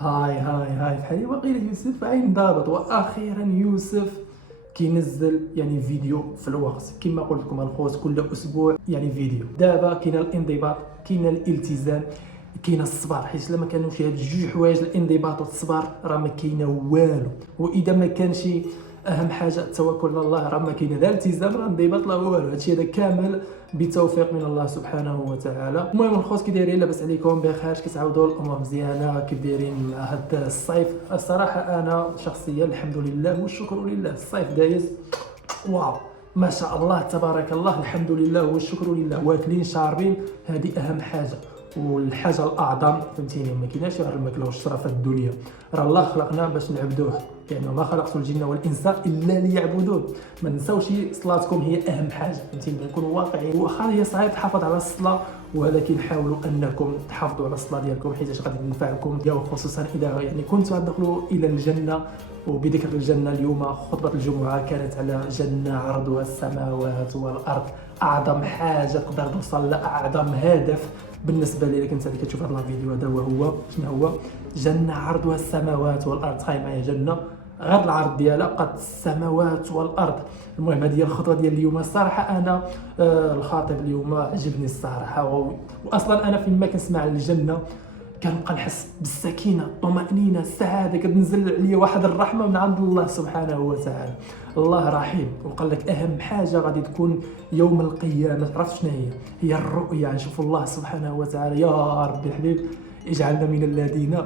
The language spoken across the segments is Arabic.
هاي بحال وقيل يوسف عين ضابط. واخيرا يوسف كينزل يعني فيديو في الوقت كما قلت لكم الخوت، كل اسبوع يعني فيديو. دابا كاين الانضباط، كاين الالتزام، كاين الصبر، حيت لما كانوا شي هاد جوج حوايج الانضباط والصبر راه ما كاينه والو. واذا ما كانش اهم حاجه التوكل على الله راه ما كاين لا التزام لا انضباط لا والو. هادشي هذا كامل بتوفيق من الله سبحانه وتعالى. المهم الخوت كي دايرين؟ لاباس عليكم بخير؟ كتعاودوا الامور مزيانه؟ كيف دايرين مع هاد الصيف؟ الصراحه انا شخصيا الحمد لله والشكر لله الصيف دايز واو ما شاء الله تبارك الله، الحمد لله والشكر لله، واكلين شاربين، هذه اهم حاجه. والحاجه الاعظم فهمتيني ما كايناش غير الماكله والشراب في الدنيا، راه الله خلقنا باش نعبدوه، يعني ما خلقت الجن والانس الا ليعبدون. ما نساوش صلاتكم هي اهم حاجه، فهمتيني نكونوا واقعيين. واخا هي صعيب تحافظ على الصلاه، ولكن حاولوا انكم تحافظوا على الصلاه ديالكم حيت غادي تنفعكم، خصوصا اذا يعني كنتوا تدخلوا الى الجنه. وبذكر الجنه اليوم خطبه الجمعه كانت على جنه عرضها السماوات والارض. اعظم حاجه تقدر توصل لها، اعظم هدف بالنسبه لي كنت هذيك كتشوف هذا الفيديو هذا، وهو شنو هو؟ جنه عرضها السماوات والارض. تخيل معايا جنه غير العرض ديالها قد السماوات والارض. المهم هذه هي الخطوه ديال اليوم. الصراحه انا الخاطب اليوم عجبني الصراحه، واصلا انا فين ما كنسمع الجنه كنبقى نحس بالسكينه، الطمانينه، السعاده، كتنزل عليا واحد الرحمه من عند الله سبحانه وتعالى. الله رحيم. وقال لك اهم حاجه غادي تكون يوم القيامه، عرفت شنو هي الرؤيه، نشوف الله سبحانه وتعالى. يا ربي الحبيب اجعلنا من الذين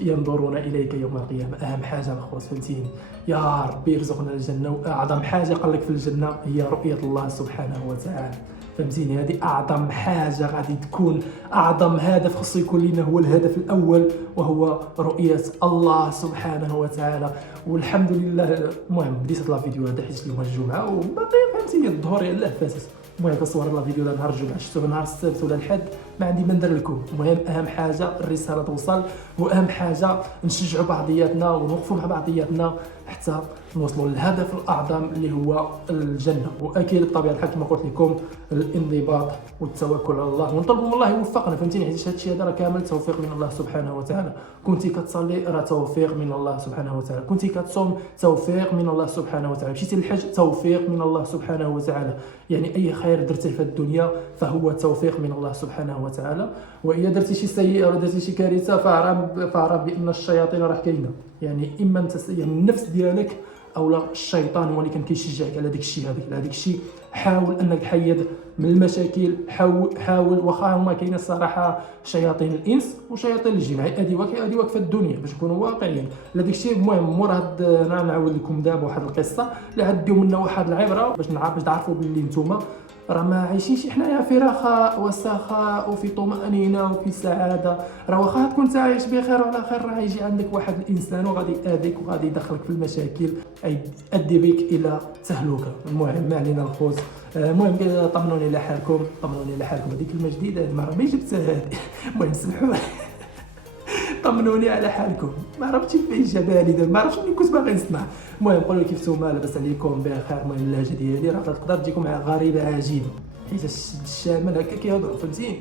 ينظرون اليك يوم القيامه. اهم حاجه الخوت فهمتيني، يا ربي يرزقنا الجنه. واعظم حاجه قال لك في الجنه هي رؤيه الله سبحانه وتعالى، فهمتيني؟ هذه اعظم حاجه غادي تكون، اعظم هدف خصو يكون لنا هو الهدف الاول، وهو رؤيه الله سبحانه وتعالى. والحمد لله. المهم بديت هذا الفيديو هذا حيت اليوم الجمعه وباقي فهمتيني الظهر يلاه فاتت. المهم كنصور هذا الفيديو نهار الجمعه، شفتوه نهار السبت ولا الحد ما عندي ما ندير لكم. المهم اهم حاجه الرساله توصل، واهم حاجه نشجعوا بعضياتنا ونوقفوا مع بعضياتنا حتى نوصلوا للهدف الاعظم اللي هو الجنه. واكيد بطبيعه الحال كما قلت لكم الانضباط والتوكل على الله، ونطلبوا من الله يوفقنا، فهمتيني؟ حيت هذا الشيء هذا راه كامل توفيق من الله سبحانه وتعالى. كنتي كتصلي راه توفيق من الله سبحانه وتعالى، كنتي كتصوم توفيق من الله سبحانه وتعالى، مشيتي للحج توفيق من الله سبحانه وتعالى. يعني اي خير درتيه في الدنيا فهو توفيق من الله سبحانه وتعالى. واذا درتي شي سيئه ولا درتي شي كارثه فاعرف بان الشياطين راه كاينه، يعني اما انت يعني النفس ديالك او لا الشيطان هو اللي كان كيشجعك على داك الشيء هذاك، على داك الشيء. حاول انك تحيد من المشاكل، حاول واخا هما كاين الصراحه شياطين الانس وشياطين الجن، هذه واقفه الدنيا باش نكونوا واقعيين. لا داك الشيء المهم مور هاد نعاود لكم دابا واحد القصه اللي غديو منها واحد العبره باش تعرفوا باللي نتوما راه ما عايشينش حنايا في رخاء وسخاء وفي طمأنينة وفي سعادة. راه واخا تكون انت عايش بخير وعلى خير، راه يجي عندك واحد الانسان وغادي يأذيك وغادي يدخلك في المشاكل، يؤدي بك الى تهلكه. المهم ما علينا الخوت. المهم طمنوني على حالكم، طمنوني على حالكم. هذه كلمه جديده هذه المره ما جبتها هذه. المهم سمحوا طمنوني على حالكم. ما عرفتش فين جابالي دابا، ما عرفتش ملي كنت باغي نسمع. المهم قولوا لي كيف نتوما، لاباس عليكم بخير؟ المهم اللهجه ديالي راه تقدر تجيكم مع غريبه عجيبه، حيت الشامل هكا كيهضروا فهمتيني.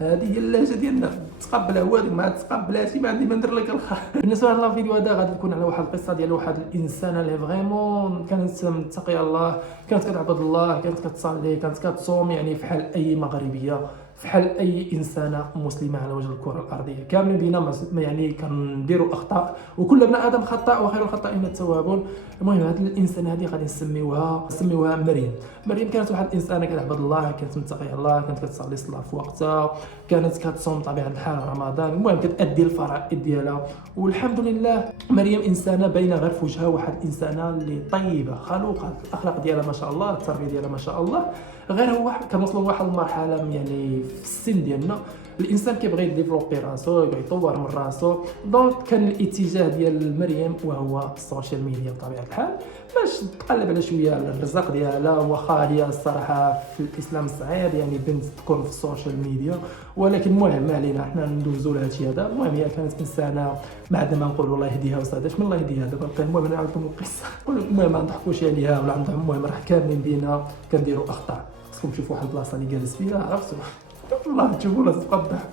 هذه هي اللهجه ديالنا، تقبلها هو ما تقبلهاش ما عندي ما ندير لك الخير. بالنسبه لهذا الفيديو هذا غادي يكون على واحد القصه ديال واحد الانسانه اللي فريمون كانت متقيه الله، كانت كتعبد الله، كانت كتصلي، كانت كتصوم، يعني فحال اي مغربيه، فحال اي انسانه مسلمه على وجه الكره الارضيه. كاملين بينا يعني كنديروا اخطاء، وكل ابن ادم خطاء وخير الخطائين التوابون. المهم هذه الانسانه هذه غادي نسميوها مريم. مريم كانت واحد الانسانه كتعبد الله، كانت متقيه الله، كانت كتصلي الصلاه في وقتها، كانت كتصوم طبيعه الحال رمضان، المهم كتادي الفرائض ديالها. والحمد لله مريم انسانه باينه غير في وجهها، واحد الانسانه اللي طيبه خلوقه، الاخلاق ديالها ما شاء الله، التربيه ديالها ما شاء الله. غير هو كنوصلوا لواحد المرحله يعني في السن ديالنا الانسان كيبغي يديفلوبي راسو، يبغي يطور من راسو. دونك كان الاتجاه ديال مريم وهو السوشيال ميديا بطبيعه الحال، باش تقلب على شويه الرزق ديالها. واخا هي الصراحه في الاسلام صعيب يعني بنت تكون في السوشيال ميديا، ولكن المهم ما علينا، حنا ندوزوا لهذا الشيء هذا. المهم هي كانت انسانه ما عندنا ما نقولوا الله يهديها وصادش من الله يهديها دابا. المهم نعاود لكم القصه. المهم ما نضحكوش عليها ولا نضحك، المهم راه كاملين بينا كنديروا اخطاء. خصكم تشوفوا واحد البلاصه اللي جالس فيها عرفتوا والله تشوفوا لا تقدح.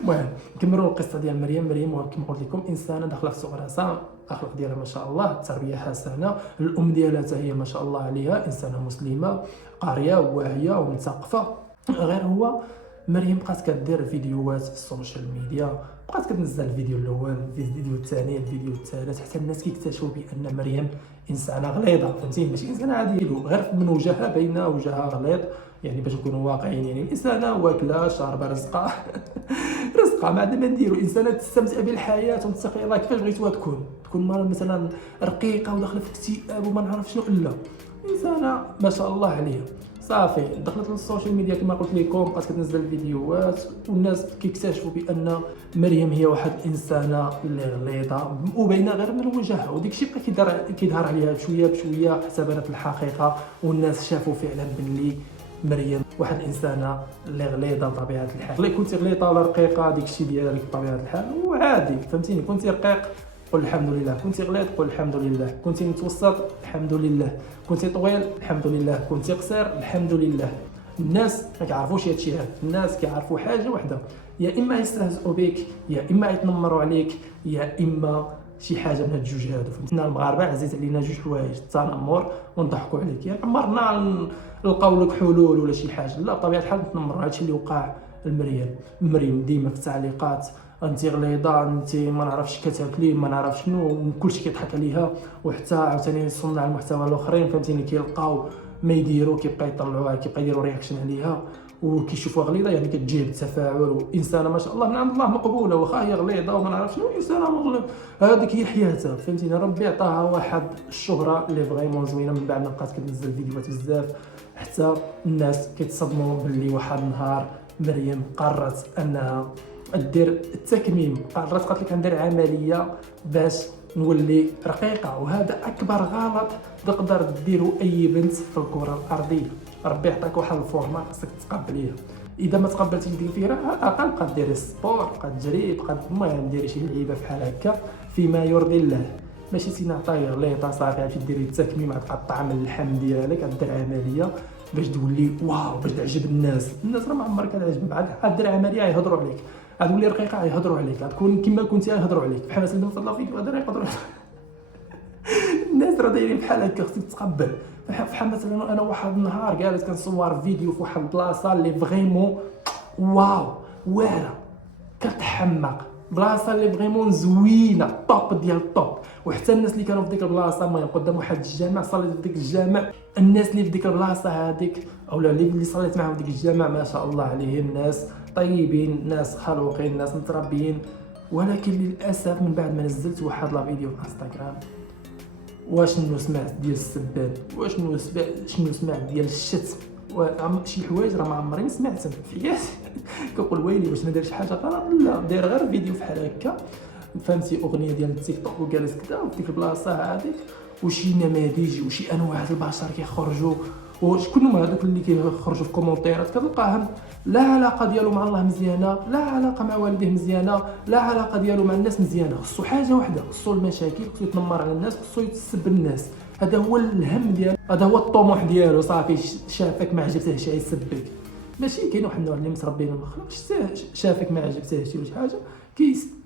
المهم نكملوا القصه ديال مريم. كما قلت لكم انسانه داخله في سوق راسها، الاخلاق ديالها ما شاء الله، التربيه حسنه، الام ديالها حتى هي ما شاء الله عليها انسانه مسلمه قاريه واعيه ومثقفه. غير هو مريم بقات كدير فيديوهات في السوشيال ميديا، بقات كتنزل الفيديو الاول، الفيديو الثاني، الفيديو الثالث، حتى الناس كيكتشفوا بان مريم انسانه غليظه، فهمتيني؟ ماشي انسانه عاديه، غير من وجهها باين وجهها غليظ، يعني باش نكونوا واقعيين، يعني انسانه واكله شاربه رزقها رزقها ما عندنا ما نديروا، انسانه تستمتع بالحياه وتتقي الله كيفاش بغيتوها تكون مثلا رقيقه وداخله في اكتئاب وما نعرف شنو، لا انسانه ما شاء الله عليها. صافي دخلت للسوشيال ميديا كما قلت لكم، بقات كتنزل فيديوهات والناس كيكتشفوا بان مريم هي واحد الانسانه اللي غليظه وباينه غير من وجهها، وديك الشيء بقى كيظهر عليها بشويه بشويه حتى بانت الحقيقه، والناس شافوا فعلا باللي مريم واحد الانسانه اللي غليظه بطبيعه الحال. اللي كنتي غليظه ولا رقيقه ديك الشيء ديالك بطبيعه الحال وعادي، فهمتيني؟ كنتي رقيق قل الحمد لله، كنتي غليظ قل الحمد لله، كنتي متوسط الحمد لله، كنتي طويل الحمد لله، كنتي قصير الحمد لله. الناس ما كيعرفوش هادشي هذا، الناس كيعرفوا حاجه واحده، يا اما يستهزئوا بك، يا اما يتنمروا عليك، يا اما شي حاجه من هاد الجوج هادو. فهمتنا المغاربه عزيز علينا جوج حوايج، التنمر ونضحكوا عليك، يعني عمرنا نلقاو لك حلول ولا شي حاجه، لا بطبيعه الحال نتنمروا. هادشي اللي وقع مريم ديما في التعليقات انت غليظه، انت ما نعرفش كتاكلي ما نعرف شنو، كلشي كيضحك عليها، وحتى عاوتاني صناع المحتوى الاخرين فهمتيني كيلقاو ما يديروا، كيبقى يطلعوها، كيبقى يديروا رياكشن عليها وكيشوفوها غليظه، يعني كتجيب التفاعل، وانسانه ما شاء الله من عند الله مقبوله، واخا هي غليظه وما نعرف شنو، انسانه مظلم، هذيك هي حياتها، فهمتيني؟ ربي عطاها واحد الشهره اللي فريمون زوينه من بعد ما بقات كتنزل فيديوهات بزاف، حتى الناس كيتصدموا باللي واحد النهار مريم قررت انها دير التكميم، قالت لك ندير عمليه باش نولي رقيقه، وهذا اكبر غلط تقدر ديرو اي بنت في الكره الارضيه. ربي يعطيك واحد الفورمه خاصك تقبليها، اذا ما تقبلتيش ديك الفكره على الاقل بقى ديري السبور، بقى تجري، بقى المهم ديري شي لعيبه بحال هكا فيما يرضي الله، ماشي سينا عطاي غليطه صافي غادي ديري التكميم، غتقطع من اللحم ديالك، غدير عمليه باش تولي واو، باش تعجب الناس راه ما عمرك كتعجب، عاد دير عمليه يهضروا عليك، غتولي رقيقه يهضروا عليك، غتكون كما كنتي يهضروا عليك، بحال مثلا في الفيديو هذا يقدروا الناس راه دايرين بحال هكا، خصك تتقبل. بحال مثلا انا واحد النهار جالس كنصور فيديو في واحد البلاصه اللي فريمون واو واعره، كتحمق، بلاصه اللي فريمون زوينه طوب ديال الطوب، وحتى الناس اللي كانوا في ديك البلاصه المهم قدام واحد الجامع، صليت في ديك الجامع، الناس اللي في ديك البلاصه هذيك اولا اللي صليت معاهم في ديك الجامع ما شاء الله عليهم ناس طيبين، ناس خلوقين، ناس متربيين، ولكن للاسف من بعد ما نزلت واحد لا فيديو في انستغرام، واشنو سمعت ديال السباب، شنو سمعت ديال الشتم، شي حوايج راه ما عمرني سمعتهم في حياتي كنقول ويلي واش ندير شي حاجه غلط، لا داير غير فيديو بحال هكا، فهمتي؟ اغنيه ديال التيك توك وجالس كذا في ديك البلاصه هذيك، وشي نماذج وشي انواع البشر كيخرجوا، وشكون هما هذوك اللي كيخرجوا في كومونتيرات كتلقاهم لا علاقه ديالو مع الله مزيانه، لا علاقه مع والديه مزيانه، لا علاقه ديالو مع الناس مزيانه، خصو حاجه واحده، خصو المشاكل، خصو يتنمر على الناس، خصو يتسب الناس، هذا هو الهم ديالو، هذا هو الطموح ديالو، صافي شافك ما عجبتهش يسبك، ماشي كاين واحد النوع اللي متربيين المخلوق شافك ما عجبتهش ولا شي حاجه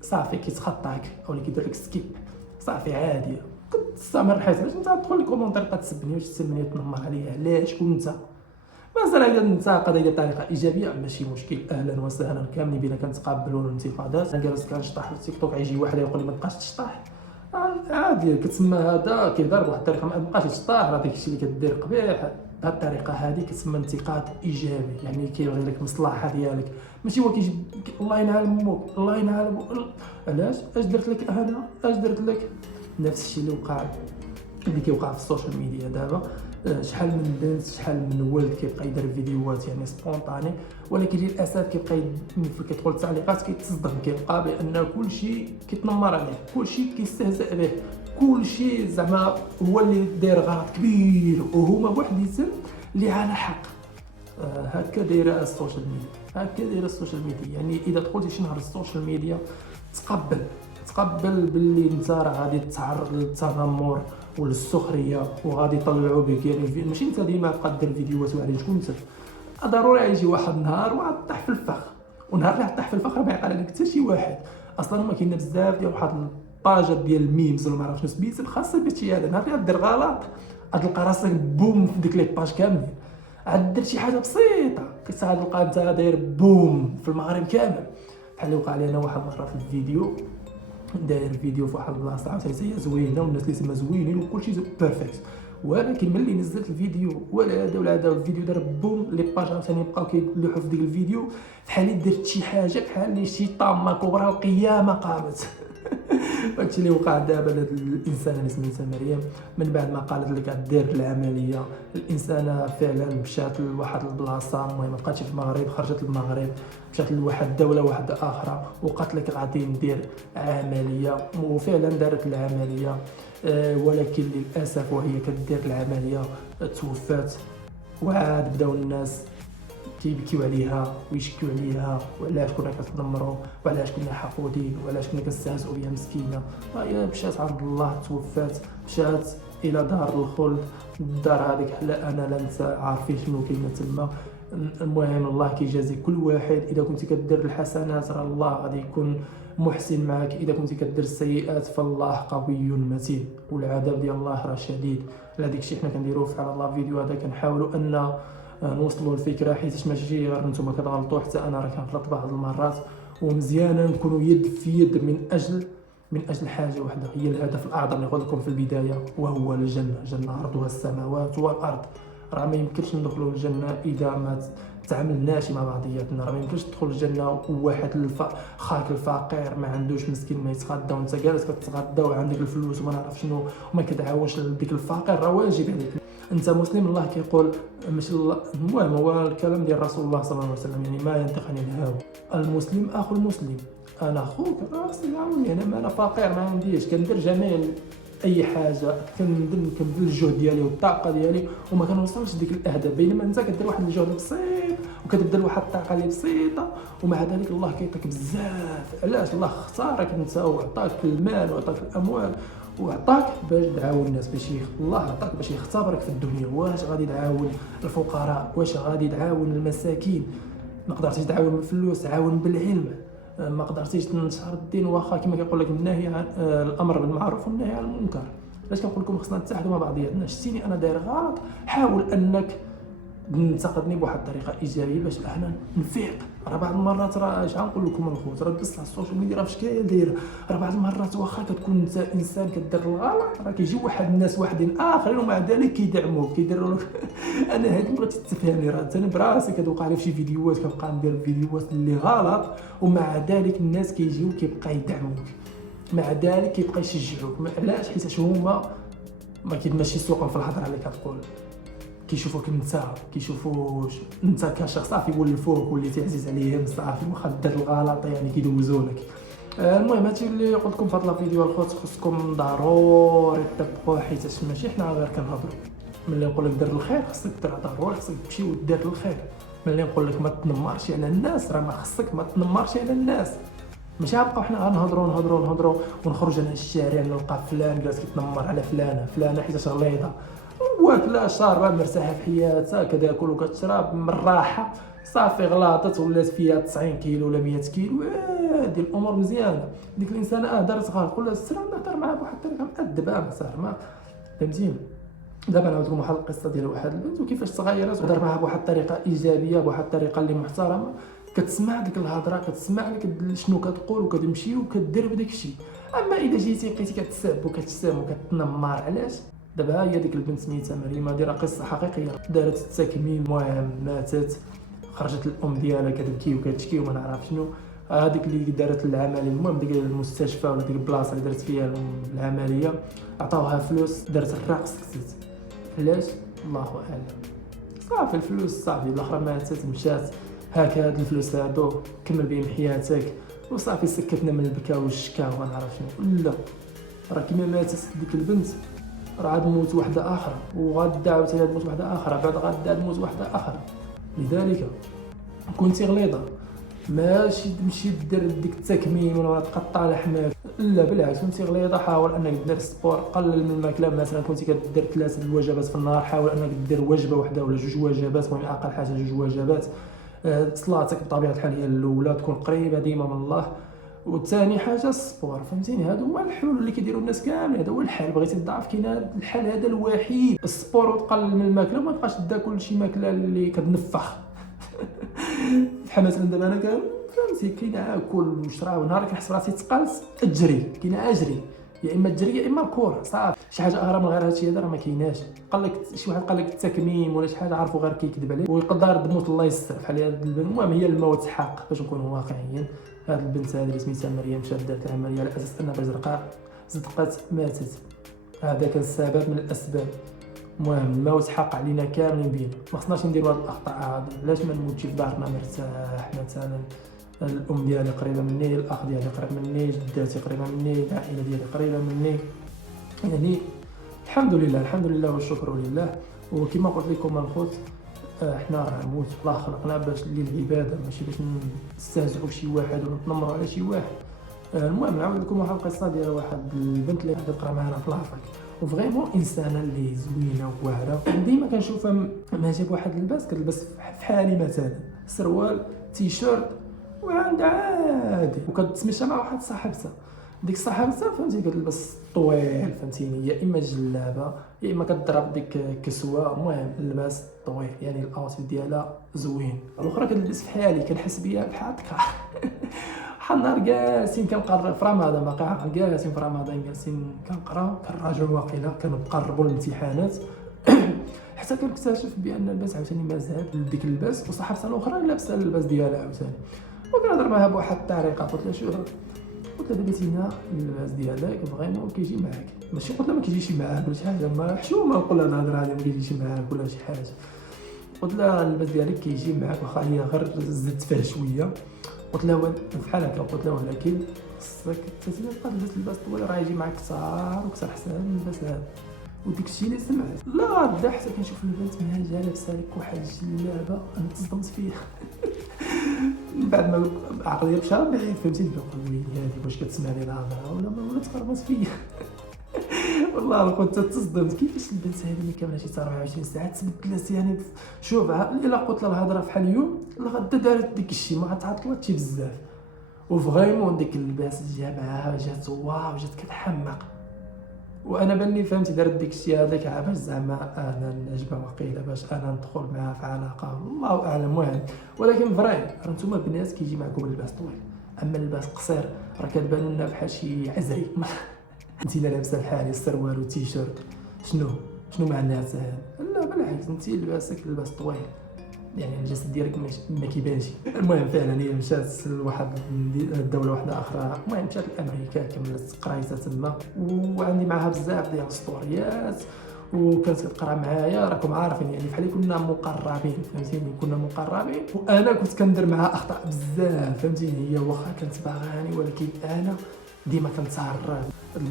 صافي كيتخطاك او كيدير لك سكيب، صافي عادي كتستمر الحياه، باش انت تدخل الكومونتير تسبني واش تسبني وتنمر عليا علاش كنت مثلا اذا انت قضيه بطريقه ايجابيه ماشي مشكل، اهلا وسهلا، كاملين بينا كنتقابلوا الانتقادات. انا جالس كنشطح في التيك توك يجي واحد يقول لي ما تبقاش تشطح، عادي كتسمى هذا كيهضر بواحد الطريقه ما تبقاش تشطح، راه داك الشيء اللي كدير قبيح، بهذه الطريقه هذه كتسمى انتقاد ايجابي، يعني كيبغي لك المصلحه ديالك، ماشي هو كيجي الله ينعل امك الله ينعل امك، علاش اش درت لك انا اش درت لك؟ نفس الشيء اللي كيوقع في السوشيال ميديا دابا، شحال من بنت شحال من ولد كيبقى يدير فيديوهات يعني سبونطاني، ولكن للاسف كيبقى ملي كيدخل التعليقات كيتصدم، كيلقى بان كلشي كيتنمر عليه، كلشي كيستهزئ به، كلشي زعما هو اللي داير غلط كبير وهما بوحديتهم اللي على حق. هكا دايره السوشيال ميديا، يعني اذا دخلتي شي نهار السوشيال ميديا تقبل باللي انت راه غادي تتعرض للتنمر وللسخريه وغادي يطلعوا بك، يعني ماشي انت ديما تبقى دير فيديوهات واعرين شكون انت، ضروري يجي واحد النهار وغتطيح في الفخ ونهار اللي طاح في الفخر ما يعقل عليك حتى شي واحد. اصلا هما كاين بزاف ديال واحد الباجات ديال الميمز ولا ما عرفتش شنو سميتها خاصه بهادشي هذا. نهار اللي دير غلط غتلقى راسك بوم في ديك لي باج كاملين. عاد دير شي حاجه بسيطه كتعاد تلقى انت داير بوم في المغرب كامل. بحال اللي وقع لي انا واحد المره في الفيديو، داير فيديو في واحد البلاصه عاوتاني هي زوينه والناس اللي تما زوينين وكلشي بيرفكت، ولكن ملي نزلت الفيديو ولا هذا الفيديو دار بوم لي باج عاوتاني بقاو كيلوحوا في ديك الفيديو بحال اللي درت شي حاجه بحال اللي شي طامه كبرى القيامه قامت. هادشي اللي وقع دابا لهاد الانسانه اللي سميتها مريم. من بعد ما قالت لك دير العمليه، الانسانه فعلا مشات لواحد البلاصه، المهم مابقاتش في المغرب، خرجت المغرب مشات لواحد الدوله واحده اخرى وقالت لك غادي ندير عمليه، وفعلا دارت العمليه. ولكن للاسف وهي كدير العمليه توفات. وعاد بداو الناس كيبكيو عليها ويشكيو عليها وعلاش كنا كتنمروا وعلاش كنا حقودين وعلاش كنا كنستهزئوا بها مسكينه. هي مشات عند الله توفات، مشات الى دار الخلد. الدار هذيك لا انا لا انت عارفين شنو كاين تما. المهم الله كيجازي كل واحد. اذا كنتي كدير الحسنات راه الله غادي يكون محسن معك، اذا كنتي كدير السيئات فالله قوي متين والعذاب ديال الله راه شديد. لهذاك الشيء حنا كنديروه في الله الفيديو هذا كنحاولوا ان نوصلوا الفكره، حيت ماشي غير نتوما كتغلطوا، حتى انا راه كنغلط بعض المرات. ومزيانه نكونوا يد في يد من اجل حاجه واحده، هي الهدف الاعظم اللي قلت لكم في البدايه، وهو الجنه. جنه عرضها السماوات والارض. راه ما يمكنش ندخلوا الجنه اذا ما تعاملناش مع بعضياتنا. راه ما يمكنش تدخل الجنه وواحد خاك الفقير ما عندوش مسكين ما يتغدى وانت جالس كتغدى وعندك الفلوس وما نعرف شنو وما كتعاونش لديك الفقير. راه واجب عليك انت مسلم. الله كيقول ماشي الله، المهم هو الكلام ديال رسول الله صلى الله عليه وسلم، يعني ما ينطق عن الهوى. المسلم اخو المسلم. انا اخوك راسي عاوني، انا فقير ما عنديش، كندير جميع اي حاجه، كنبذل الجهد ديالي والطاقه ديالي وما كنوصلش لديك الاهداف. بينما انت كدير واحد الجهد بسيط وكتبذل واحد الطاقه اللي بسيطه ومع ذلك الله كيعطيك بزاف. علاش؟ الله اختارك انت وعطاك المال وعطاك الاموال وعطاك باش تعاون الناس، الله عطاك باش يختبرك في الدنيا. واش غادي تعاون الفقراء؟ واش غادي تعاون المساكين؟ ما قدرتيش تعاون بالفلوس، تعاون بالعلم. ما قدرتيش تنشر الدين، واخا كما كيقول لك النهي عن الامر بالمعروف والنهي عن المنكر. علاش كنقول لكم خصنا نتحدوا مع بعضياتنا؟ شتيني انا داير غلط، حاول انك تنتقدني بواحد الطريقه ايجابيه باش احنا نفيق. راه بعض المرات راه اش غنقول لكم الخوت، راه بس على السوشيال ميديا راه فاش داير. راه بعض المرات واخا كتكون انت انسان كدير الغلط راه كيجي واحد الناس واحدين اخرين ومع ذلك كيدعموك كيديروا لك. انا هذه بغيتي تفهمني، راه انا براسي كتوقع لي في شي فيديوهات كنبقى ندير فيديوهات اللي غلط ومع ذلك الناس كيجيو كيبقى يدعموك، مع ذلك كيبقى يشجعوك. علاش؟ حيت هما ما كيدماشي سوقهم في الهضره اللي كتقول، كيشوفوك انت، كيشوفوا انت كشخص صافي يولفوك وليتي عزيز عليهم صافي، واخا دير الغلط يعني كيدوزولك. المهم هادشي اللي قلت لكم في هذا الفيديو الخوت، خصكم ضروري تطبقوا، حيت ماشي حنا غير كنهضروا. ملي نقول لك دير الخير خصك دير، ضروري خصك تمشي ودير الخير. ملي نقول لك ما تنمرش على الناس راه ما خصك ما تنمرش على الناس. ماشي غنبقاو حنا غنهضروا ونخرج على الشارع نلقى فلان جالس كيتنمر على فلانه حيت غليظه واكله شاربه مرتاحه في حياتها كتاكل وكتشرب من الراحه، صافي غلاطت ولات فيها 90 كيلو ولا 100 كيلو. هادي الامور مزيانه. ديك الانسانه دارت غلط، قول لها السر نهضر معاها بواحد الطريقه مؤدبه ما صار ما فهمتيني. دابا نعاود لكم واحد القصه ديال واحد البنت وكيفاش تغيرت وهضر معاها بواحد الطريقه ايجابيه، بواحد الطريقه اللي محترمه، كتسمع ديك الهضره، كتسمع لك شنو كتقول وكتمشي وكدير بداك الشيء. اما اذا جيتي بقيتي كتسب وكتشتم وكتنمر علاش؟ دابا هي ديك البنت سميتها مريم، هادي راه قصه حقيقيه، دارت التكميم المهم ماتت، خرجت الام ديالها كتبكي وكتشكي وما نعرف شنو. هذيك اللي دارت العمليه المهم ديك المستشفى ولا ديك البلاصه اللي درت فيها العمليه عطاوها فلوس، دارت الرقص سكتت. علاش؟ الله اعلم. صافي الفلوس صافي، الاخرى ماتت مشات، هاك هاد الفلوس هادو كمل بهم حياتك وصافي سكتنا من البكا والشكا وما نعرف شنو. لا راه كيما ماتت ديك البنت راه غاد تموت وحده اخرى، وغادا عاوتاني تموت وحده اخرى، بعد غادا تموت وحده اخرى. لذلك كنتي غليظه ماشي تمشي دير ديك التكميم ولا تقطع لحمك، لا بالعكس كنتي غليظه حاول انك دير السبور، قلل من الماكله. مثلا كنتي كدير 3 الوجبات في النهار، حاول انك دير وجبه واحده ولا 2 وجبات، المهم اقل حاجه 2 وجبات. صلاتك بطبيعه الحال هي الاولى، تكون قريبه ديما من الله. وثاني حاجه السبور، فهمتيني؟ هادو هما الحلول اللي كيديروا الناس كامل، هذا هو الحل. بغيتي تضعف كاين هذا الحل هذا الوحيد، السبور، وتقلل من الماكله وما تبقاش تاكل شي ماكله اللي كتنفخ. بحال مثلا دابا انا فهمتي كاين وشراب نهار كنحس راسي تقلت اجري، كاين اجري، يا اما تجري يا اما الكره، صافي. شي حاجه اغرب من غير هادشي هذا راه ما كايناش. قال لك شي واحد قال لك التكميم ولا شي حاجه، عرفوا غير كيكذب عليك ويقدر تموت، الله يستر. بحال هاد البنت، المهم هي الموت حق باش نكونوا واقعيين. هاد البنت هذه اللي سميتها مريم مشات دارت العمليه على اساس انها زرقاء، صدقات ماتت. هذا كان السبب من الاسباب. المهم الموت حق علينا كاملين بينا، ما خصناش نديروا هاد الاخطاء هادي. علاش ما نموتش في دارنا مرتاح؟ مثلا الام ديالي قريبه مني، الاخ ديالي قريب مني، جداتي قريبه مني، العائله ديالي قريبه مني، يعني الحمد لله، الحمد لله والشكر لله. وكما قلت لكم الخوت، حنا راه نموت، الله خلقنا باش للعباده، ماشي باش نستهزئوا بشي واحد ولا نتنمروا على شي واحد. المهم نعاود لكم واحد القصه ديال واحد البنت اللي كتقرا معنا في لافاك، وفريمون انسانه اللي زوينه وواعره. ديما كنشوفها ما جاب واحد اللباس كتلبس في حالي، مثلا سروال تيشيرت وعندها عادي، وكتمشى مع واحد صاحبتها. ديك صاحبتها فهمتي كتلبس طويل، فهمتيني، يا اما جلابه يا اما كضرب ديك كسوه. المهم اللباس طويل، يعني الاوتفيت ديالها زوين. الاخرى كتلبس في حالي، كنحس بيا بحال هكا. بحال نهار جالسين كنقرا في رمضان، باقي عاقل، جالسين في رمضان جالسين كنقرا كنراجعوا واقيلا كنقربوا الامتحانات. حتى كنكتشف بان اللباس عاوتاني مازال ديك اللباس، وصاحبتها الاخرى لابسه اللباس ديالها عاوتاني. وكنهضر معاها بواحد الطريقه، قلت لها شوف، قلت لها بنتينا اللباس ديالك فريمون كيجي معاك، ماشي قلت لها ما كيجيش معاك ولا شي حاجه، ما حشومه نقول لها الهضره هذه ما كيجيش معاك ولا شي حاجه. قلت لها اللباس ديالك كيجي معاك، واخا هي غير زدت فيه شويه. قلت لها بحال هكا، قلت لها ولكن خصك تبقى تلبس لباس طويل، راه يجي معاك كثار وكثر حسن من اللباس هذا. وديك الشيء اللي سمعت لا بدا، حتى كنشوف البنت منها جا لابسه لك واحد الجلابه، انا تصدمت فيها. من بعد ما عقلي مشى بعيد، فهمتيني، كنقول ويلي هذه واش كتسمعني الهضره ولا تقربت فيا. والله كنت تصدمت كيفاش البنت هذه اللي كامله شي 24 ساعه تبدلات. يعني شوف، الا قلت لها الهضره بحال اليوم لغدا دارت ديك الشيء، ما تعطلتش بزاف. وفريمون ديك اللباس جا معاها، جات واو، جات كتحمق. وانا باني فهمتي دارت ديك الشيء هذاك باش زعما انا نعجبها وقيله، باش انا ندخل معاها في علاقه، الله اعلم. المهم ولكن فري راه نتوما بنات كيجي معكم اللباس طويل، اما اللباس قصير راه كتبانوا لنا بحال شي عزري. انت الا لابسه بحالي السروال والتيشيرت، شنو معناتها هذا؟ لا بالعكس، انت لباسك لباس طويل، يعني الجسد ديالك ما كيبانش. المهم فعلا هي مشات لواحد الدوله واحده اخرى، المهم مشات لامريكا، كملت قرايتها تما، وعندي معاها بزاف ديال الاسطوريات، وكانت كتقرا معايا. راكم عارفين يعني بحال كنا مقربين، فهمتيني، كنا مقربين. وانا كنت كندير معها اخطاء بزاف، فهمتيني، هي واخا كانت باغاني ولكن انا ديما كنتهرب.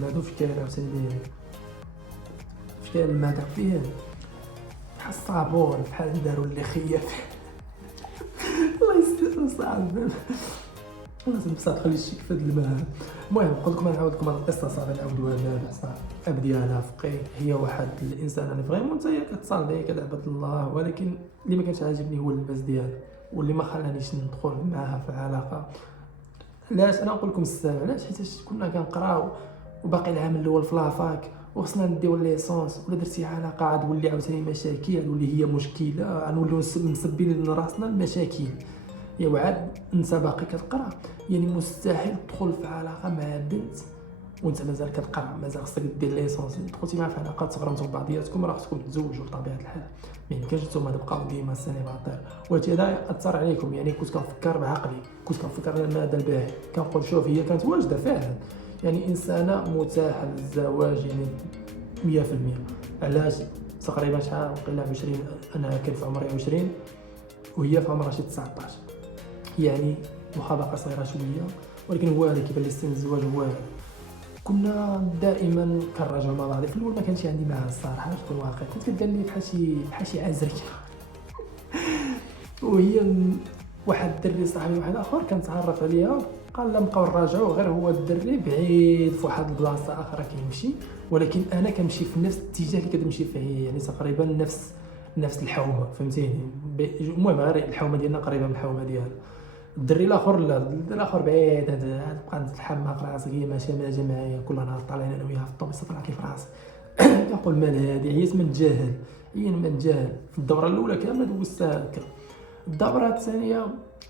هادو في كاين عاوتاني في كاين المذاق فيه بحال الصابون، بحال داروا اللي خيف. الله يستر صعب. خلاص بصح خلي الشيك في هاد الماء. المهم قلت لكم نعاود لكم هاد القصه، صافي نعاودوها دابا. صافي الاب ديالها فقيه، هي واحد الانسان اللي فريمون حتى هي كتصلي كتعبد الله، ولكن اللي ما كانش عاجبني هو اللباس ديالها، واللي ما خلانيش ندخل معاها في علاقه. علاش انا نقول لكم السبب؟ علاش؟ حيت كنا كنقراو وباقي العام الاول في لافاك، وخصنا نديو ليسونس، ولا درتي علاقه عاد ولي عاوتاني مشاكل، ولي هي مشكله، غنوليو مسبين راسنا المشاكل. يا وعاد انت باقي كتقرا، يعني مستحيل تدخل في علاقه مع بنت وانت مازال كتقرا، مازال خصك دير ليسونس. دخلتي معها في علاقه تغرمتوا بعضياتكم، راه خصكم تتزوجوا بطبيعه الحال، ما يمكنش نتوما تبقاو ديما سيليباتير. وهذا اثر عليكم. يعني كنت كنفكر بعقلي، كنت كنفكر ان هذا الباهي، كنقول شوف هي كانت واجده فعلا، يعني انسانه متاحه للزواج يعني 100%. علاش؟ تقريبا شحال وقيلا 20، انا كان في عمري 20 وهي في عمرها شي 19، يعني واخا باقا صغيره شويه، ولكن هو اللي كيبان لي سن الزواج هو. كنا دائما كنراجعوا مع بعض. في الاول ما كانش عندي معها الصراحه، باش نكون واقعي، كنت كدير لي بحال شي عزري. وهي واحد الدري صاحبي واحد اخر كنتعرف عليها، قال لا نبقاو نراجعوا، غير هو الدري بعيد في واحد البلاصه اخرى كيمشي، ولكن انا كنمشي في نفس الاتجاه اللي كتمشي فيه، يعني تقريبا نفس نفس الحومه فهمتيني. المهم غير الحومه ديالنا قريبه من الحومه ديالها. الدري الاخر لا، الدري الاخر بعيد، هاد بقى نتحماق راسك هي ماشي ماجا معايا، كل نهار طالعين انا وياها في الطوبيس طلعت لي في راسي. كنقول مال هادي عييت من الجهل، عييت من الجهل. في الدوره الاولى كامله دوزتها هكا، الدوره الثانيه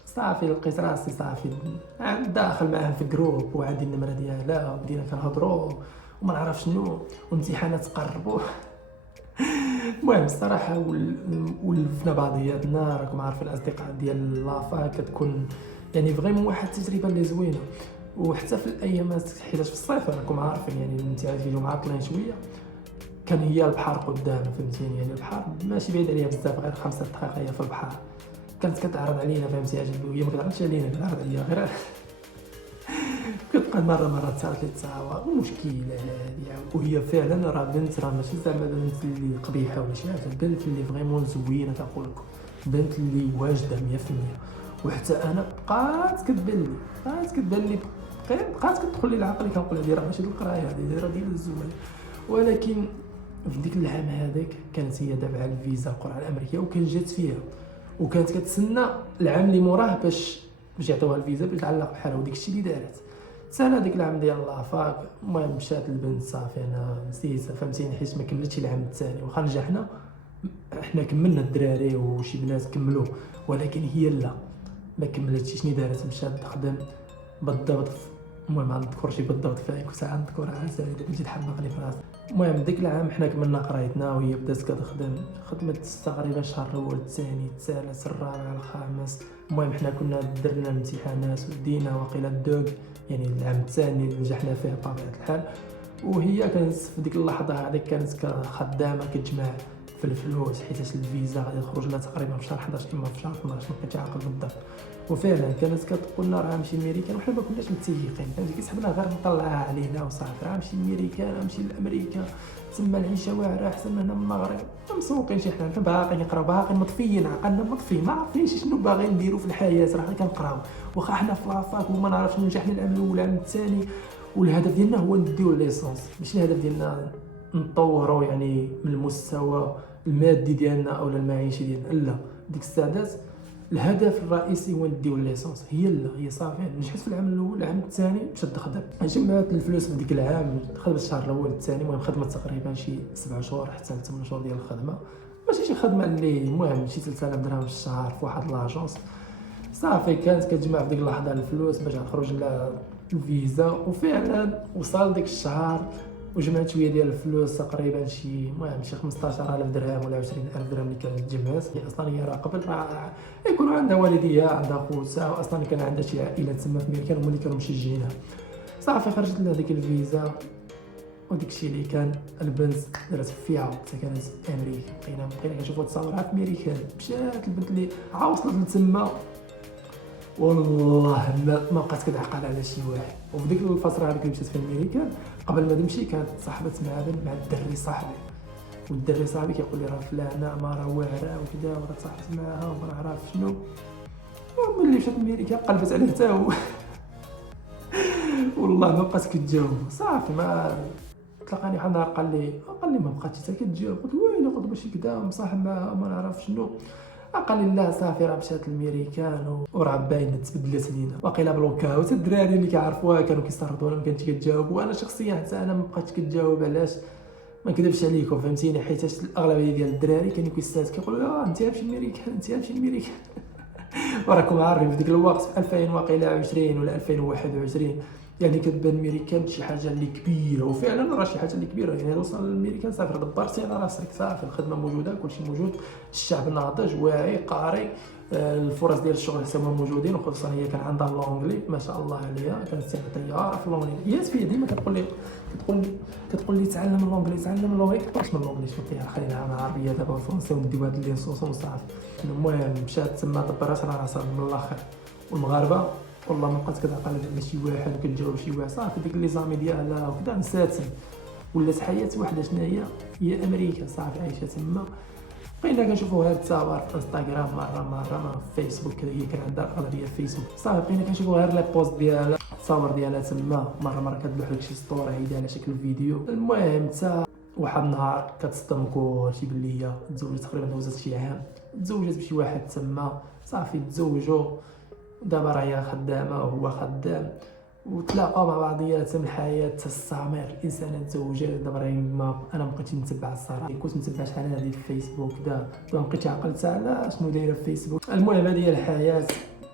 صافي لقيت راسي صافي داخل معاهم في جروب وعندي النمره ديالها وبدينا كنهضروا وما نعرف شنو، والامتحانات قربوا. المهم الصراحه ولفنا بعضياتنا. راكم عارفين الاصدقاء ديال لافا كتكون يعني فريمون واحد التجربه اللي زوينه. وحتى في الايامات حيت في الصيف راكم عارفين يعني الامتحانات كيجيو معطلين شويه، كان هي البحر قدام فهمتيني. يعني البحر ماشي بعيد عليها بزاف، غير 5 دقائق هي في البحر. كانت كتعرض علينا فهمتي، هي ما كتعرضش علينا، كتعرض عليا غير. كتبقى مره تصارت لي تصاور مشكله هذه. وهي فعلا راه بنت، راه ماشي زعما بنت اللي قبيحه ولا شي حاجه، بنت اللي فريمون زوينه كنقول لكم، بنت اللي واجده 100%. وحتى انا بقات كتبان لي بقات كتدخل لي العقل، كنقول هذه راه ماشي القرايه، هذه راه ديال الزواج. ولكن في ديك العام هذاك كانت هي دابعه الفيزا القرعه الامريكيه وكان جات فيها، وكانت كتسنى العام اللي موراه باش يعطيوها الفيزا باش تعلق بحالها. وديك الشيء اللي دارت سنه ديك العام ديال لافاك. المهم مشات البنت صافي انا نسيتها فهمتيني، حيت ما كملتش العام الثاني. واخا نجحنا حنا كملنا الدراري وشي بنات كملوا، ولكن هي لا ما كملتش. شنو دارت؟ مشات تخدم بالضبط المهم ما نذكرش بالضبط فين، كنت نذكر على سبيل المثال نجي نحمق لي في راسي. المهم ديك العام حنا كملنا قرايتنا وهي بدات كتخدم، خدمت تقريبا الشهر الاول الثاني الثالث الرابع الخامس. المهم حنا كنا درنا الامتحانات ودينا وقيله الدوق، يعني العام الثاني نجحنا فيه بطبيعه الحال. وهي كانت في ديك اللحظه هذيك كانت خدامه كتجمع في الفلوس، حيت الفيزا غادي تخرج لها تقريبا في شهر 11 اما في شهر 12، ما بقيتش عاقل بالضبط. وفعلا كانت كتقول لنا راه غنمشي ميريكان، وحنا ما كناش متسيقين فهمتي، كيسحبنا غير نطلعها علينا وصافي. راه غنمشي ميريكان، غنمشي لامريكا، تما العيشه واعره احسن من هنا من المغرب. مسوقين شي حنا باقيين نقراو، باقيين مطفيين، عقلنا مطفي، ما عارفينش شنو باغيين نديروا في الحياه، راه غير كنقراو. واخا حنا في لافاك وما نعرفش ننجح العام الاول العام الثاني، والهدف ديالنا هو نديو ليسونس، ماشي الهدف ديالنا نطوروا يعني من المستوى المادي ديالنا او المعيشي ديالنا. لا، ديك السعادات الهدف الرئيسي هو نديو ليسونس. هي صافي نجحت في العام الاول، العام الثاني مشات تخدم، جمعت الفلوس في ديك العام، خدمت الشهر الاول الثاني. المهم خدمت تقريبا شي 7 شهور حتى 8 شهور ديال الخدمه، ماشي شي خدمه اللي المهم شي 3000 درهم في الشهر في واحد لاجونس. صافي كانت كتجمع في ديك اللحظه الفلوس باش تخرج لها الفيزا. وفعلا وصل ديك الشهر وجمعت شويه ديال الفلوس، تقريبا شي المهم شي 15000 درهم ولا 20000 درهم اللي كانت تجمعات. هي اصلا هي راه قبل راه يكونوا عندها والديها، عندها خوتها، واصلا كان عندها شي عائله تما في امريكا هما اللي كانوا مشجعينها. صافي خرجت لها ديك الفيزا، وديك الشيء اللي كان البنت درت فيها حتى كانت في امريكا. بقينا كنشوفوا تصاورات في امريكا، مشات البنت اللي وصلت لتما والله ما بقات كتعقل على شي واحد. وفي ديك الفتره هذيك اللي مشات في امريكا قبل ما تمشي كانت صاحبت مع الدري صاحبي، والدري صاحبي كيقول لي راه فلانه ما راه واعره وكذا وراه تصاحبت معاها وما نعرف شنو. وملي مشات امريكا قلبت عليه حتى هو. والله ما بقات كتجاوب صافي. ما تلقاني واحد النهار قال لي ما بقاتش حتى كتجاوب. قلت ويلي، قلت ماشي كذا مصاحب معاها ما نعرف شنو. قال لي لا صافي راه مشات للميريكان وراه باينه تبدلت لينا. واقيلا بلوكاوت الدراري اللي كيعرفوها كانوا كيستردونا ما كانتش كتجاوب، وانا شخصيا حتى انا ما بقيتش كتجاوب. علاش؟ ما نكذبش عليكم فهمتيني، حيت الاغلبيه ديال الدراري كانوا كيستاذ كيقولوا انت غتمشي للميريكان، انت غتمشي للميريكان. وراكم عارفين في ديك الوقت في 2020 ولا 2021 يعني كتبان الميريكان شي حاجه اللي كبيره، وفعلا راه شي حاجه اللي كبيره. يعني توصل للميريكان صافي دبرتي على راسك صافي، الخدمه موجوده، كلشي موجود، الشعب ناضج واعي قاري، الفرص ديال الشغل حتى هما موجودين. وخصوصا هي كان عندها لونجلي ما شاء الله عليها، كانت طياره في اللونجلي. هي فيا ديما كتقول لي تعلم اللونجلي كثرت من اللونجلي. شوف فيها خلينا مع العربيه دابا والفرنسيه ونديو هاد لي صوص وصافي. المهم مشات تما دبرات على راسها من الاخر. والمغاربه والله ما بقات كتعقل على شي واحد وكتجاوب شي واحد صافي. ديك لي زامي ديالها وكذا نساتهم، ولات حياه وحده شنو هي امريكا صافي عايشه تما. بقينا كنشوفوا هاد التصاور في انستغرام مره في فيسبوك، هي كان عندها الاغلبيه في فيسبوك صافي. بقينا كنشوفوا غير لي بوست ديالها، التصاور ديالها تما، مره كتلوح لك شي ستوري هيدا على شكل فيديو. المهم حتى واحد النهار كتصدم كلشي باللي هي تزوجت، تقريبا دوزت شي عام تزوجت بشي واحد تما، صافي تزوجوا، دابا راهي خدامه وهو خدام، وتلاقاو مع بعضياتهم الحياه تستمر. الانسان تزوجات دابا راهي انا ما بقيتش نتبع الصراحه، كنت نتبع شحال هذه في فيسبوك دابا ما بقيتش عقلت على شنو دايره في فيسبوك. المهم هذه هي الحياه.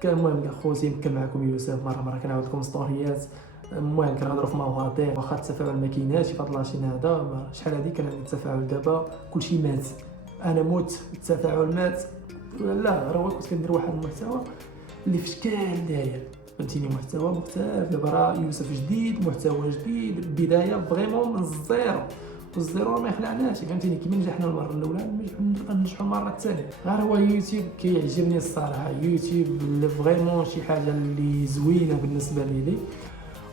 المهم يا خوتي كان معكم يوسف، مره كنعاود لكم ستوريات. المهم كنهضروا في مواضيع واخا التفاعل ما كايناش في هاد لاشين هذا، شحال هادي كان عندي التفاعل، دابا كلشي مات، انا موت التفاعل مات. لا راه كنت كندير واحد المحتوى اللي في شكال داير، فهمتيني، محتوى مختلف. دابا راه يوسف جديد، محتوى جديد، البدايه فريمون من الزيرو، والزيرو ما يخلعناش، فهمتيني. كيما نجحنا المره الاولى ننجحوا المره الثانيه. غير هو يوتيوب كيعجبني الصراحه، يوتيوب فريمون شي حاجه اللي زوينه بالنسبه لي.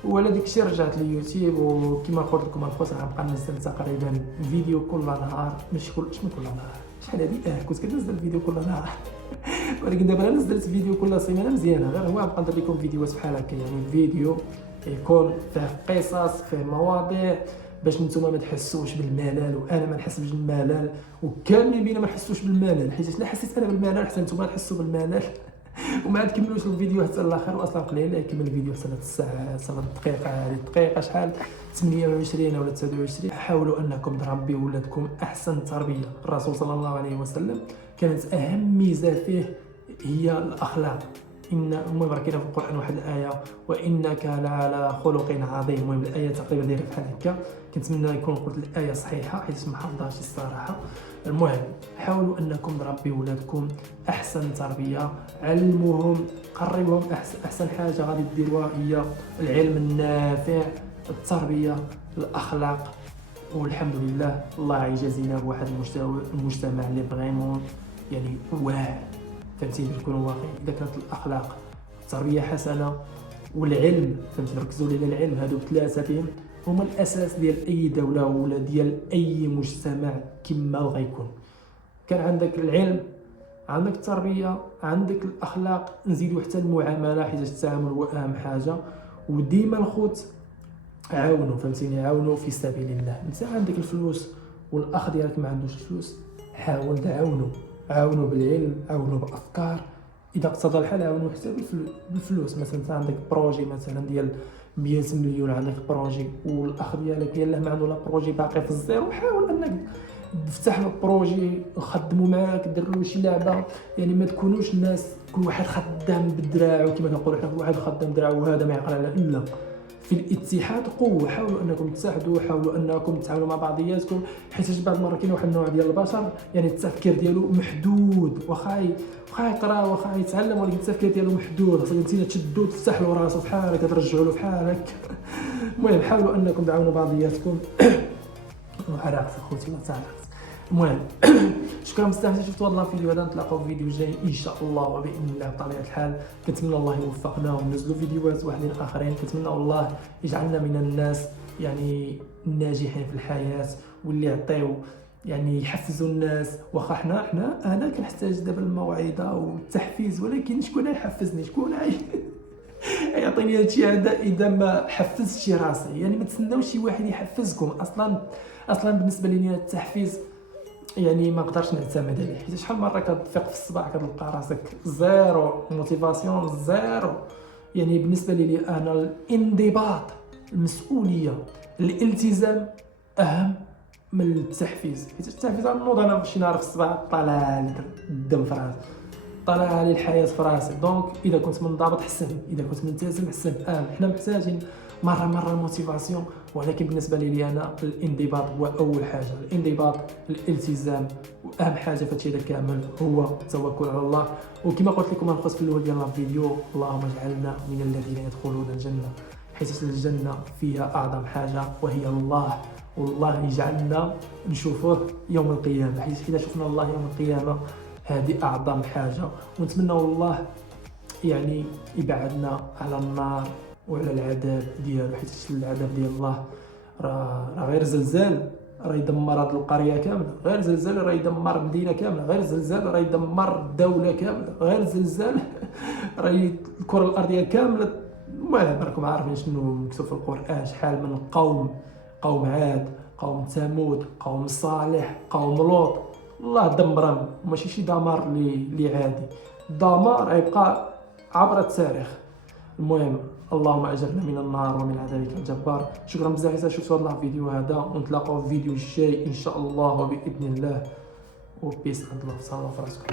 وعلى ديك الشيء رجعت لليوتيوب، وكما قلت لكم الخوت غنبقى ننزل تقريبا فيديو كل نهار، ماشي كل نهار، شحال هادي كنت كنزل فيديو كل نهار ولكن دابا نزلت فيديو كل سيمانه مزيانه. غير هو نبقى ندير لكم فيديوهات بحال هكا، يعني فيديو يكون فيه قصص، فيه مواضيع، باش نتوما ما تحسوش بالملل وانا ما نحسش بالملل، وكاملين بينا ما نحسوش بالملل، حيت الا حسيت انا بالملل حتى نتوما تحسوا بالملل وما عاد تكملوش الفيديو حتى الاخر. واصلا قليل يكمل الفيديو حتى الساعه، حتى الدقيقه، هذه الدقيقه شحال 28 ولا 29. حاولوا انكم تربيوا ولادكم احسن تربيه. الرسول صلى الله عليه وسلم كانت اهم ميزه فيه هي الاخلاق. المهم راه كاينه في القران واحد الايه، وانك لعلى خلق عظيم. المهم الايه تقريبا دايره بحال هكا، كنتمنى يكون قلت الايه صحيحه حيت ما حافظهاش الصراحه. المهم حاولوا انكم تربيوا ولادكم احسن تربيه، علموهم، قربوهم. احسن حاجه غادي ديروها هي العلم النافع، التربيه، الاخلاق. والحمد لله الله يجازينا بواحد المجتمع اللي فريمون يعني واعر، فهمتيني، نكونوا واقعيين. اذا كانت الاخلاق، التربيه حسنه، والعلم، فهمتي، ركزوا لي على العلم، هادو ثلاثه هما الاساس ديال اي دوله ولا ديال اي مجتمع كما غيكون. كان عندك العلم، عندك التربيه، عندك الاخلاق، نزيدوا حتى المعامله حيت التعامل هو اهم حاجه. وديما الخوت عاونوا، فهمتيني، عاونوا في سبيل الله. انت عندك الفلوس والاخ ديالك ما عندوش الفلوس، حاول تعاونوا، عاونوا بالعلم، عاونوا بافكار، اذا اقتضى الحال عاونوا حتى بالفلوس. مثلا انت عندك بروجي مثلا ديال 100 مليون، عندك بروجي والاخ ديالك يلاه ما عنده لا بروجي، باقي في الزيرو، حاول انك تفتح له بروجي، خدموا معاك، دير له شي لعبه. يعني ما تكونوش الناس كل واحد خدام بالدراع، وكما كنقولوا حنا كل واحد خدام دراع وهذا ما يعقل على لا. في الاتحاد قوه، حاولوا انكم تتحدوا، حاولوا انكم تتعاملوا مع بعضياتكم، حيت بعض المرات كاين واحد النوع ديال البشر يعني التفكير ديالو محدود، واخا يقرا واخا يتعلم، ولكن التفكير ديالو محدود. خاصك انت تشدو تفتح له راسو بحال هكا، ترجعوا له بحال هكا. المهم حاولوا انكم تعاونوا بعضياتكم. وعرقت اخوتي ما تعرقت. المهم شكرا بزاف شفتوا هذا الفيديو هذا، نتلاقاو في فيديو جاي ان شاء الله وباذن الله بطبيعه الحال. كنتمنى الله يوفقنا وننزلوا فيديوهات واحدين اخرين. كنتمنى الله يجعلنا من الناس يعني الناجحين في الحياه، واللي يعطيو يعني يحفزوا الناس. واخا انا كنحتاج دابا الموعظه والتحفيز، ولكن شكون يحفزني؟ شكون يعطيني هادشي هذا اذا ما حفزتش راسي؟ يعني ما تسناوش شي واحد يحفزكم. اصلا بالنسبه لي التحفيز يعني ما نقدرش نعتمد عليه، حيت شحال مره كتفيق في الصباح كتلقى راسك زيرو موتيفاسيون، زيرو. يعني بالنسبه لي انا الانضباط، المسؤوليه، الالتزام اهم من التحفيز. حيت التحفيز نوض انا شي نهار في الصباح طالع لي الدم في راسي، طالع لي الحياه في راسي. دونك اذا كنت منضبط حسن، اذا كنت ملتزم حسن. حنا محتاجين مره الموتيفاسيون، ولكن بالنسبه لي انا الانضباط هو اول حاجه. الانضباط، الالتزام، واهم حاجه في هادشي هذا كامل هو التوكل على الله. وكما قلت لكم الخص في الاول ديال الفيديو، اللهم اجعلنا من الذين يدخلون الجنه، حيت الجنه فيها اعظم حاجه وهي الله. والله يجعلنا نشوفوه يوم القيامه، حيت اذا شفنا الله يوم القيامه هذه اعظم حاجه. ونتمنى والله يعني يبعدنا على النار وعلى العذاب ديالو، حيت العذاب ديال الله راه غير زلزال راه يدمر هذه القريه كامله، غير زلزال راه يدمر مدينه كامله، غير زلزال راه يدمر دوله كامله، غير زلزال راه الكره الارضيه كامله. المهم راكم عارفين شنو مكتوب في القران، شحال من قوم عاد، قوم ثمود، قوم صالح، قوم لوط، الله دمرهم. ماشي شي دمار اللي عادي، الدمار يبقى عبر التاريخ. المهم اللهم اجرنا من النار ومن عذابك الجبار. شكرا بزاف اذا شفتوا هذا الفيديو هذا، ونتلاقاو في فيديو جاي ان شاء الله وباذن الله. وبيس عند الله، صلاه فراسكم.